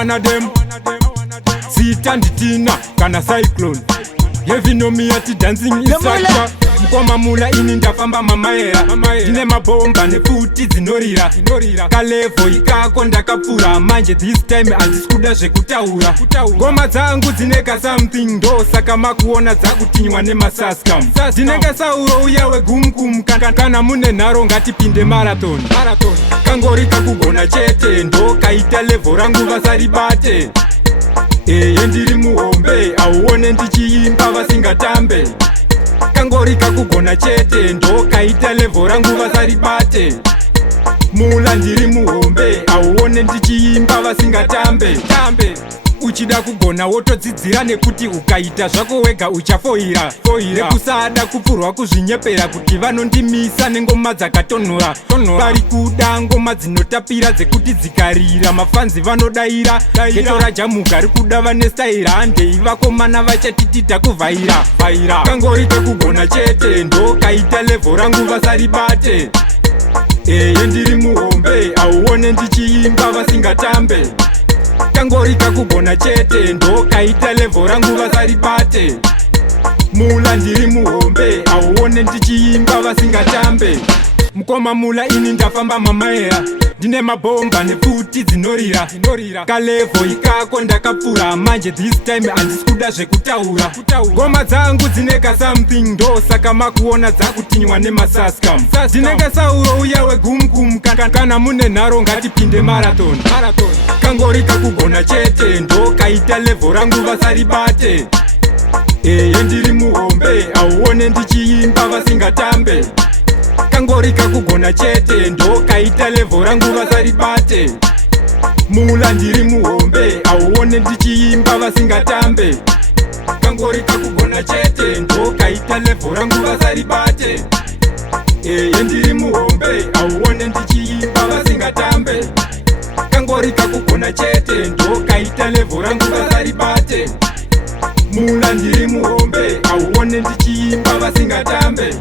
wanna them. Sita nditina kana Cyclone. Heavy no me ati dancing is structure. Mkoma mula ini ndafamba mamaera. Dine mabomba nefuti zinorira. Kalevo ikako ndakapfura. Manje this time andiskuda zvekutaura. Ngoma dzangu dzineka something ndo saka makuona dzakutinywa nemasaskam. Dzineka sauro uya wegumkum. Kana mune nharo ngatipinde marathon. Kangori kakugona chete ndo kaita level rangu vasaribate. Ndiri muhombe auone ndichiimba vasingatambe. Kangori kakugona chete ndo kaita level rangu vasaribate. Mula ndiri muhombe auone ndichiimba vasingatambe. Uchida kugona wotodzidzira nekuti ukaita zvako wega uchafoira. Nekusada kupfurwa kuzvinyepera kuti vanondimisa nengoma dzakatonhora. Vari kuda ngoma dzinotapira dzekuti dzikarira mafanzi vanodaira. Geto rajamuka rikuda vane staira. Handei vakomana vachatitita kuvhaira. Kangori kakugona chete ndo kaita level rangu vasaribate. Ndiri muhombe auone ndichiimba vasingatambe. Kangori kakugona chete ndo kaita level rangu vasaribate. Mula ndiri muhombe auone ndichiimba vasingatambe. Mkoma mula ini ndafamba mamaera. Dine mabomba nefuti dzinorira. Kalevo ikako ndakapfura. Manje this time andiskuda zvekutaura. Ngoma dzangu dzineka something ndo saka makuona dzakutinywa nemasaskam. Dzineka sauro uya wegumkum. Kana mune nharo ngatipinde marathon. Kangori kakugona chete ndo kaita level rangu vasaribate. Ndiri muhombe auone ndichiimba vasingatambe. Kangori kakugona chete ndo kaita level rangu vasaribate. Mula ndiri muhombe auone ndichiimba vasingatambe. Kangori kakugona chete ndo kaita level rangu vasaribate. Ndiri muhombe auone ndichiimba vasingatambe. Kangori kakugona chete ndo kaita level rangu vasaribate. Mula ndiri muhombe auone ndichiimba vasingatambe.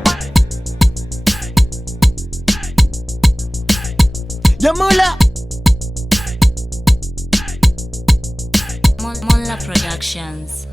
Yamula Mola Productions.